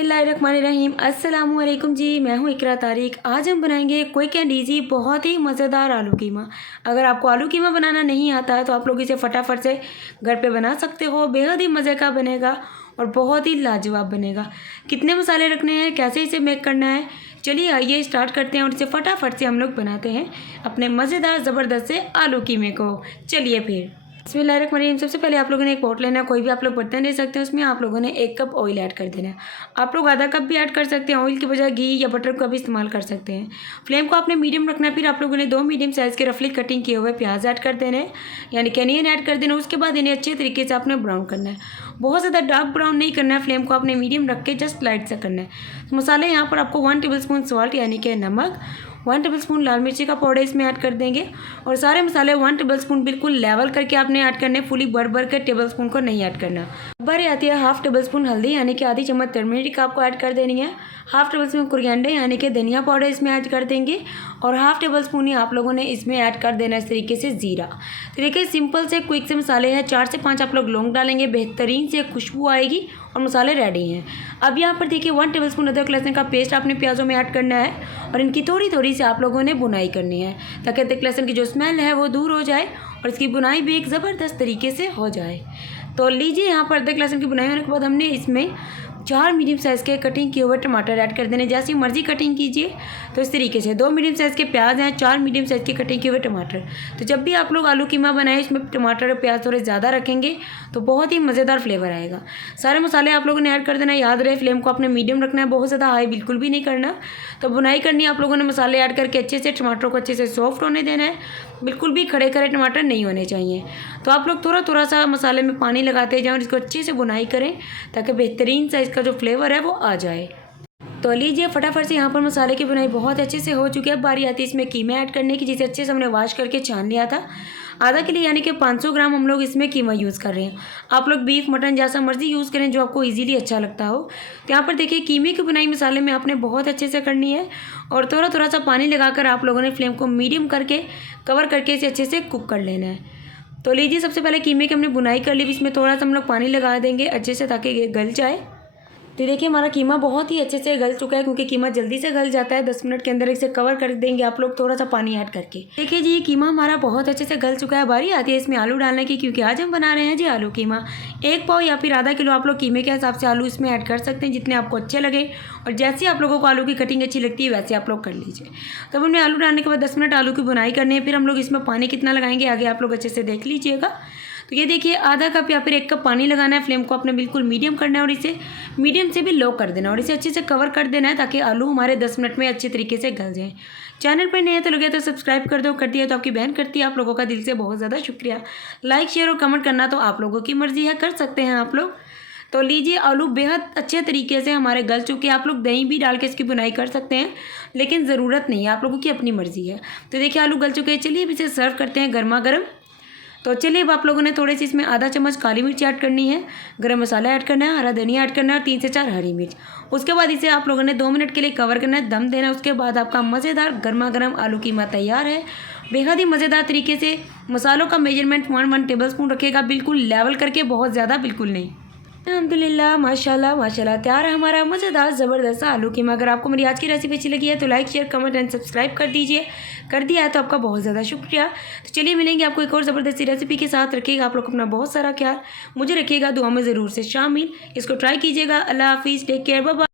बिस्मिल्लाहिर्रहमानिर्रहीम। अस्सलाम वालेकुम जी, मैं हूँ इकरा तारिक। आज हम बनाएंगे क्विक एंड इजी बहुत ही मज़ेदार आलू कीमा। अगर आपको आलू कीमा बनाना नहीं आता है तो आप लोग इसे फटाफट से घर पे बना सकते हो। बेहद ही मज़े का बनेगा और बहुत ही लाजवाब बनेगा। कितने मसाले रखने हैं, कैसे इसे मेक करना है, चलिए आइए स्टार्ट करते हैं और इसे फटाफट से हम लोग बनाते हैं अपने मज़ेदार ज़बरदस्त से आलू कीमे को। चलिए फिर बिस्मिल्लाहिर्रहमानिर्रहीम। सबसे पहले आप लोगों ने एक पॉट लेना है, कोई भी आप लोग बर्तन ले सकते हैं। उसमें आप लोगों ने 1 कप ऑयल ऐड कर देना है। आप लोग आधा कप भी ऐड कर सकते हैं, ऑयल की बजाय घी या बटर का भी इस्तेमाल कर सकते हैं। फ्लेम को आपने मीडियम रखना है। फिर आप लोगों ने 2 मीडियम साइज़ के रफली कटिंग किए हुए प्याज ऐड कर देने हैं, यानी कि अनियन ऐड कर देना। उसके बाद इन्हें अच्छे तरीके से आपने ब्राउन करना है। बहुत ज़्यादा डार्क ब्राउन नहीं करना है, फ्लेम को आपने मीडियम रख के जस्ट लाइट सा करना है। मसाले यहाँ पर आपको 1 टेबल स्पून सॉल्ट यानी कि नमक, 1 टेबल स्पून लाल मिर्ची का पाउडर इसमें ऐड कर देंगे और सारे मसाले 1 टेबल स्पून बिल्कुल लेवल करके आपने ऐड करने, फुली भर के टेबल स्पून को नहीं ऐड करना। बारी आती है हाफ टेबल स्पून हल्दी यानी कि आधी चम्मच टर्मरिक आपको ऐड कर देनी है। हाफ टेबल स्पून कोरिएंडर यानी कि धनिया पाउडर इसमें ऐड कर देंगे और हाफ टेबल स्पून ही आप लोगों ने इसमें ऐड कर देना इस तरीके से जीरा। तो देखिए सिंपल से क्विक से मसाले हैं। 4 से 5 आप लोग लौंग डालेंगे, बेहतरीन से खुशबू आएगी और मसाले रेडी हैं। अब यहाँ पर देखिए 1 टेबल स्पून अदरक लहसुन का पेस्ट आपने प्याज़ों में ऐड करना है और इनकी थोड़ी थोड़ी सी आप लोगों ने बुनाई करनी है ताकि अदरक लहसुन की जो स्मेल है वो दूर हो जाए और इसकी बुनाई भी एक ज़बरदस्त तरीके से हो जाए। तो लीजिए यहाँ पर अदरक लहसुन की बुनाई होने के बाद हमने इसमें 4 मीडियम साइज़ के कटिंग किए हुए टमाटर ऐड कर देने। जैसी मर्जी कटिंग कीजिए तो इस तरीके से 2 मीडियम साइज़ के प्याज हैं, 4 मीडियम साइज़ के कटिंग किए हुए टमाटर। तो जब भी आप लोग आलू कीमा बनाएं इसमें टमाटर और प्याज थोड़े ज़्यादा रखेंगे तो बहुत ही मज़ेदार फ्लेवर आएगा। सारे मसाले आप लोगों ने ऐड कर देना है। याद रहे फ्लेम को आपने मीडियम रखना है, बहुत ज़्यादा हाई बिल्कुल भी नहीं करना। तो बुनाई करनी है आप लोगों ने मसाले ऐड करके अच्छे से टमाटरों को अच्छे से सॉफ्ट होने देना है। बिल्कुल भी खड़े खड़े टमाटर नहीं होने चाहिए। तो आप लोग थोड़ा थोड़ा सा मसाले में पानी लगाते जाएं और इसको अच्छे से बुनाई करें ताकि बेहतरीन सा इसका जो फ्लेवर है वो आ जाए। तो लीजिए फटाफट से यहाँ पर मसाले की बुनाई बहुत अच्छे से हो चुकी है। अब बारी आती है इसमें कीमा ऐड करने की, जिसे अच्छे से हमने वॉश करके छान लिया था। आधा किलो यानी कि 500 ग्राम हम लोग इसमें कीमा यूज़ कर रहे हैं। आप लोग बीफ मटन जैसा मर्जी यूज़ करें जो आपको इजीली अच्छा लगता हो। तो यहाँ पर देखिए कीमे की बुनाई मसाले में आपने बहुत अच्छे से करनी है और थोड़ा थोड़ा सा पानी लगाकर आप लोगों ने फ्लेम को मीडियम करके कवर करके इसे अच्छे से कुक कर लेना है। तो लीजिए सबसे पहले कीमे की हमने बुनाई कर ली, इसमें थोड़ा सा हम लोग पानी लगा देंगे अच्छे से ताकि ये गल जाए। तो देखिए हमारा कीमा बहुत ही अच्छे से गल चुका है क्योंकि कीमा जल्दी से गल जाता है। 10 मिनट के अंदर इसे कवर कर देंगे आप लोग थोड़ा सा पानी ऐड करके। देखिए जी कीमा हमारा बहुत अच्छे से गल चुका है। बारी आती है इसमें आलू डालने की, क्योंकि आज हम बना रहे हैं जी आलू कीमा। 1 पाव या फिर आधा किलो आप लोग कीमे के हिसाब से आलू इसमें ऐड कर सकते हैं जितने आपको अच्छे लगे और जैसे आप लोगों को आलू की कटिंग अच्छी लगती है वैसे आप लोग कर लीजिए। तब हमने आलू डालने के बाद 10 मिनट आलू की बुनाई करनी है। फिर हम लोग इसमें पानी कितना लगाएंगे आगे आप लोग अच्छे से देख लीजिएगा। तो ये देखिए आधा कप या फिर 1 कप पानी लगाना है। फ्लेम को आपने बिल्कुल मीडियम करना है और इसे मीडियम से भी लो कर देना और इसे अच्छे से कवर कर देना है ताकि आलू हमारे 10 मिनट में अच्छे तरीके से गल जाएँ। चैनल पर नए तो लगे तो सब्सक्राइब कर दो, कर दिया तो आपकी बहन करती है। आप लोगों का दिल से बहुत ज़्यादा शुक्रिया। लाइक शेयर और कमेंट करना तो आप लोगों की मर्ज़ी है, कर सकते हैं आप लोग। तो लीजिए आलू बेहद अच्छे तरीके से हमारे गल चुके हैं। आप लोग दही भी डाल के इसकी बुनाई कर सकते हैं लेकिन ज़रूरत नहीं है, आप लोगों की अपनी मर्ज़ी है। तो देखिए आलू गल चुके हैं। चलिए अब इसे सर्व करते हैं गर्मा गर्म। तो चलिए अब आप लोगों ने थोड़ी सी इसमें आधा चम्मच काली मिर्च ऐड करनी है, गरम मसाला ऐड करना है, हरा धनिया ऐड करना है और 3 से 4 हरी मिर्च। उसके बाद इसे आप लोगों ने 2 मिनट के लिए कवर करना है, दम देना है। उसके बाद आपका मज़ेदार गर्मा गर्म आलू कीमा तैयार है। बेहद ही मज़ेदार तरीके से। मसालों का मेजरमेंट 1 टेबल स्पून रखिएगा, बिल्कुल लेवल करके, बहुत ज़्यादा बिल्कुल नहीं। अल्हम्दुलिल्लाह माशाल्लाह माशाल्लाह तैयार है हमारा मज़ेदार ज़बरदस्त आलू कीमा। अगर आपको मेरी आज की रेसिपी अच्छी लगी है तो like share comment and subscribe कर दीजिए। कर दिया है तो आपका बहुत ज़्यादा शुक्रिया। तो चलिए मिलेंगे आपको एक और ज़बरदस्ती रेसिपी के साथ। रखिएगा आप लोग अपना बहुत सारा ख्याल, मुझे रखिएगा दुआ में ज़रूर से शामिल। इसको ट्राई कीजिएगा। अल्लाह हाफिज़, टेक केयर, बाय बाय।